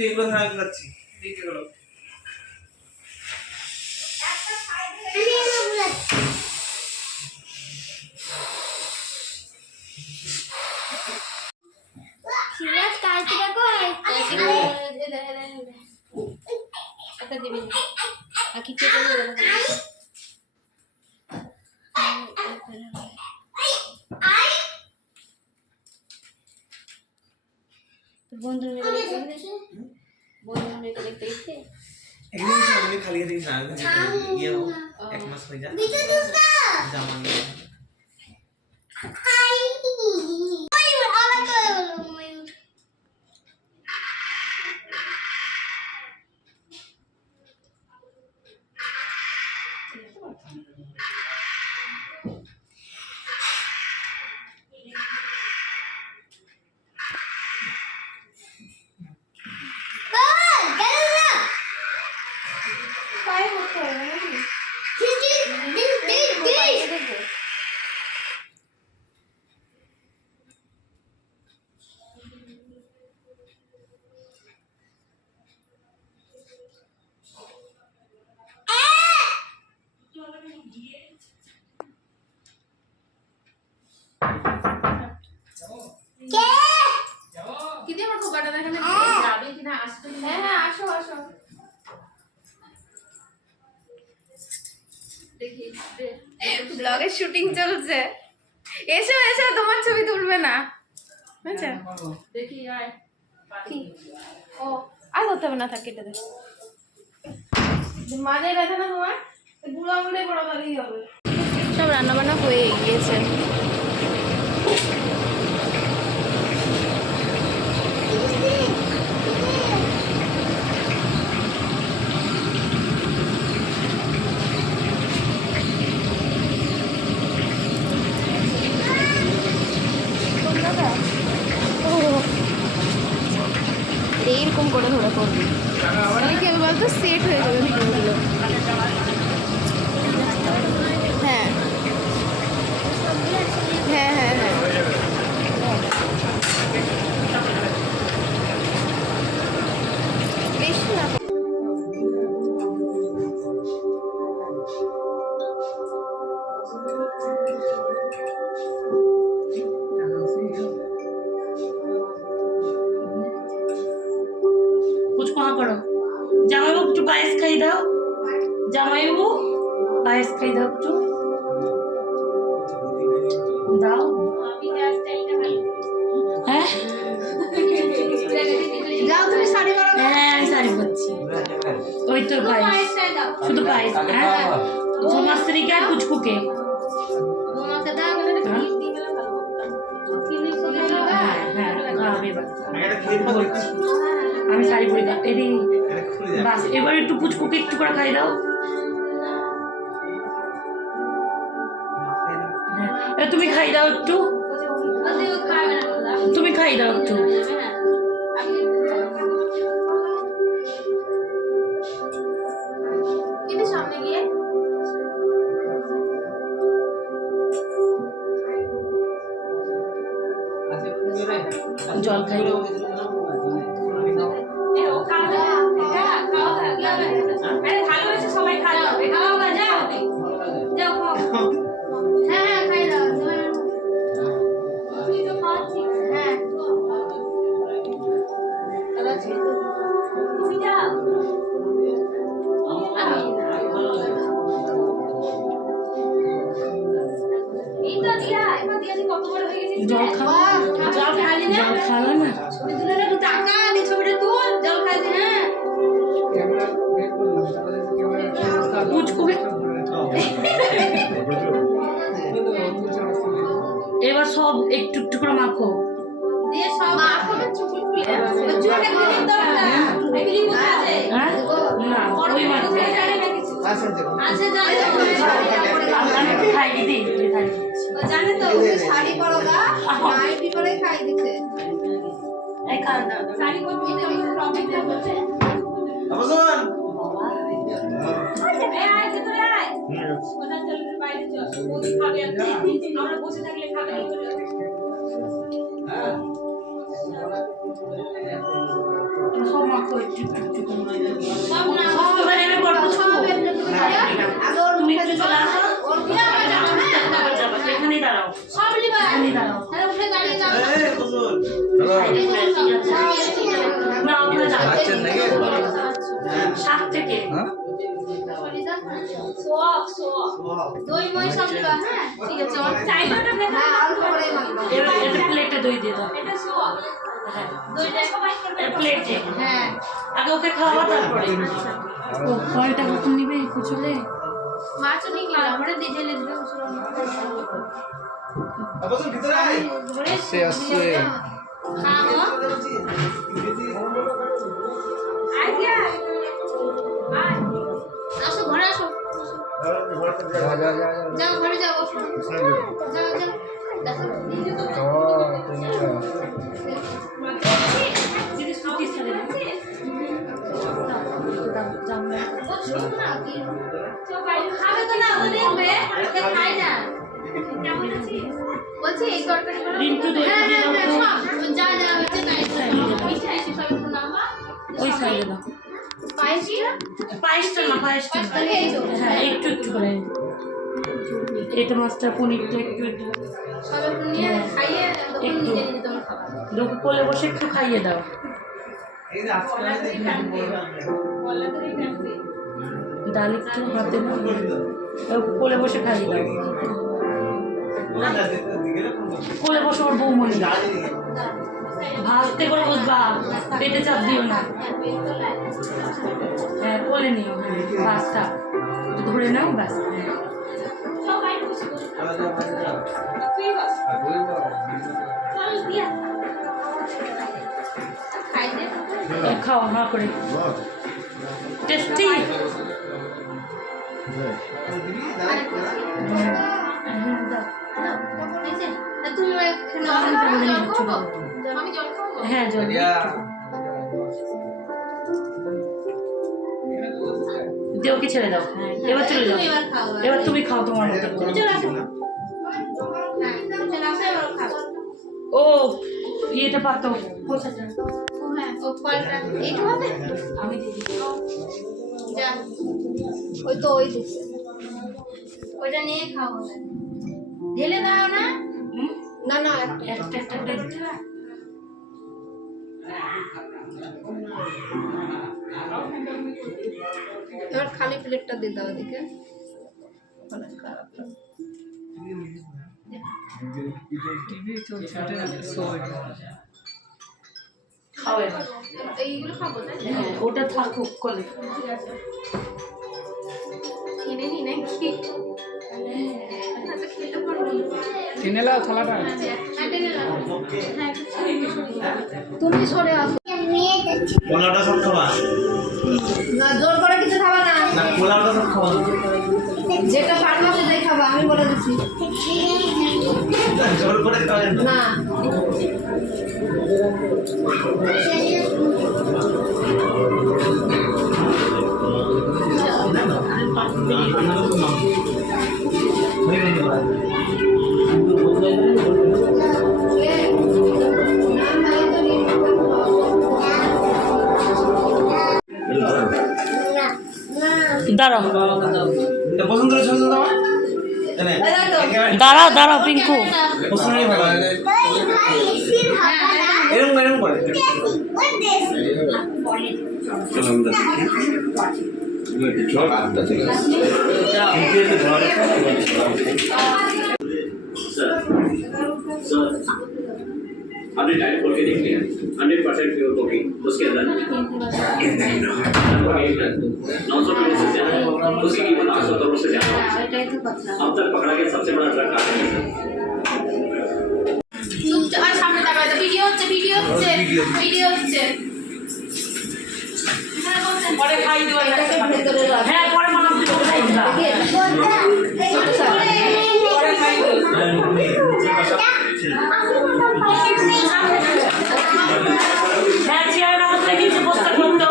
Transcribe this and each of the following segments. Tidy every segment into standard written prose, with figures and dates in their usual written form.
যাচ্ছি এগুলো ধারা যাচ্ছি দিকে গেল সিরাজ কালকে কই এটা দিবি আকি কে বলে বন্ধু মেরে দেখতে বন্ধু মেরে দেখতে দেখতে এগুলো সব খালি দিয়ে না ইয়ে এক মাস হয়ে যায় জামা নিয়ে ব্লগের শুটিং চলছে এসো এসো তোমার ছবি তুলবে না আচ্ছা দেখি আয় ও আর করতে হবে না থাক কেটে দে মাঝে ব্যথা না তোমার বুড়ো আঙুলে বড় বাড়ি হবে সব রান্না বান্না হয়ে গিয়েছে এইরকম করে ধরে করবি মানে কি আমি বলতো সেট হয়ে যাবে ভিডিওগুলো হ্যাঁ হ্যাঁ হ্যাঁ হ্যাঁ বেশি না জামাইবাবু একটু পায়েস খাই দাও জামাইবাবু পায়েস খাই দাও একটু দাও হ্যাঁ যাও তুমি শাড়ি পরো হ্যাঁ আমি শাড়ি পরছি ওই তো পায়েস শুধু পায়েস হ্যাঁ তোমার স্ত্রীকে আর কুচকুকে তোমাকে দাও বলে আমি শাড়ি পরে দাও এদি বাস এবার একটু পুচকুকে একটু করে খাই দাও তুমি খাই দাও একটু তুমি খাই দাও একটু সামনে গিয়ে জল খাই দাও সবাই খাওয়া যাও যাও হ্যাঁ খাই দাও তুই তো খাচ্ছিস হ্যাঁ তুমি যাও এই তো দিয়া এবার দিয়া কত বড় হয়ে গেছিস জল খাওয়া জল খালি না জল খাওয়া না ছবি তুলে একটু টাকা দি ছবিটা তুল জল খাইতে হ্যাঁ পুচকুকে এবার সব একটু একটু করে মাখো দিয়ে সব মাখো না চুল খুলে চুলটা খুলে দাও না এগুলি কোথায় আছে হ্যাঁ না ওই মাখো আছে জানে আমি খাই দিদি খাই জানে তো শাড়ি পরো গা নাইটি পরে খাই দিতে এই খাওয়া দাও শাড়ি পরতে তো প্রবলেমটা হচ্ছে আবাসন এই আয় ভিতরে আয় কোথা চল বাইরে চল ওই খাবে আমরা বসে থাকলে খাবে সব মাখো একটু একটু করে। সব না এবার এনে বড় ছোট তুমি একটু চলে আসো আবার যাবা এখানেই দাঁড়াও সব লিবা এখানেই দাঁড়াও তাহলে উঠে দাঁড়িয়ে যাও এই বসুন না ওখানে দাঁড়াও আচ্ছা নাকি 7 থেকে হ্যাঁ সোয়াক দই মই সব লিবা হ্যাঁ ঠিক আছে আমার চাইনাটা দেখা এবার এটা প্লেটে দই দিয়ে দাও এটা সোয়াক হ্যাঁ দইটা সবাই করবে প্লেটে হ্যাঁ আগে ওকে খাওয়া তারপরে ও কয়টা বোতল নিবে কুচলে মাছ নিয়ে গেলাম আমরা দিতে লিখবে বসুন ভিতরে আয় আস্তে আস্তে। খাও আইডিয়া আয় আসো ঘরে আসো যাও ঘরে যাও যাও যাও দেখো যদি সুতি সারে খাবে তো না ও দেখবে খাই না কেমন আছিস বলছি এই তরকারি গুলো রিন্টু দে হ্যাঁ দিয়ে হ্যাঁ দাও হ্যাঁ তো। সব যা যা হচ্ছে তাই মিঠাই আছে সব একটু নামা ওই সাইডে দাও পায়েসটা পায়েসটা না পায়েসটা পায়েসটা খেয়েছো হ্যাঁ একটু একটু করে এটা মাছটা পনিরটা একটু একটু সব একটু নিয়ে খাইয়ে তখন একটু। নিজে নিজে তোমার খাবার লোক কোলে বসে একটু খাইয়ে দাও এই যে আজকে ডাল একটু হাতে নাও কোলে বসে খাইয়ে দাও কোলে বসে ওর বৌমনি ভাসতে করে বসবা পেটে চাপ দিও না হ্যাঁ কোলে নিও বাসটা ধরে নাও বাস সবাই খুশি তুই বস চল দিয়া খাই দে খাও না করে টেস্টি তুমি আমি জল খাবো হ্যাঁ জল দিয়ে ওকে ছেড়ে দাও এবার চলে যাও তুমি এবার খাও এবার তুমি খাও তোমার মতো তুমি চলে আসো হ্যাঁ চলে আসো এবার খাও ও ইয়েটা পাতো কোথাটা ও হ্যাঁ ও ফলটা এইটা হবে আমি দিয়ে দিই যা ওই তো ওই দিচ্ছে ওইটা নিয়ে খাও ঢেলে দাও না হুম? না না একটা একটা করে দিতে হবে। এবার খালি প্লেটটা দিয়ে দাও এদিকে খাও এবার এইগুলো খাবো তাই হ্যাঁ ওটা থাকুক কলে কিনে নি নাকি খেতে পারবো কিনে নাও থালাটা তুমি সরে আসো পোলাওটা সব খাবা না জোর করে কিছু খাবা না না পোলাওটা সব খাবা যেটা পারবো সেটাই খাবা আমি বলে দিচ্ছি জোর করে খাবেন না দাঁড়াও পছন্দ করে ছবি দাও দাঁড়াও দাঁড়াও পিঙ্কু পছন্দই ভালো এরকম এরকম করে आपने डाइट खोल के देख लिया 100% प्योर प्रोटीन उसके अंदर 900 करोड़ से ज्यादा उसकी कीमत 800 करोड़ से ज्यादा अब तक पकड़ा गया सबसे बड़ा ड्रग कार्टेल है আর সামনে তাকাও ভিডিও হচ্ছে ভিডিও হচ্ছে পরে খাই দিও হ্যাঁ পরে মাছ দিব খাই দিবা পরে খাই দিও হ্যাঁ চেয়ার আমাদের কিছু বস্তা করতো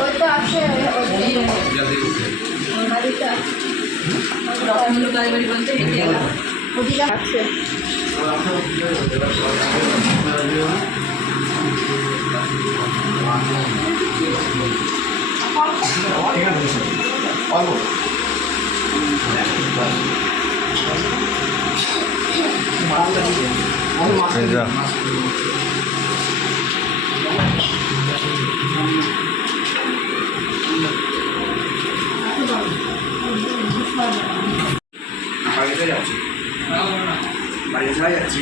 ওই তো আছে ওদিকে আছে বাড়িতে যাচ্ছি বাড়িতে যাচ্ছি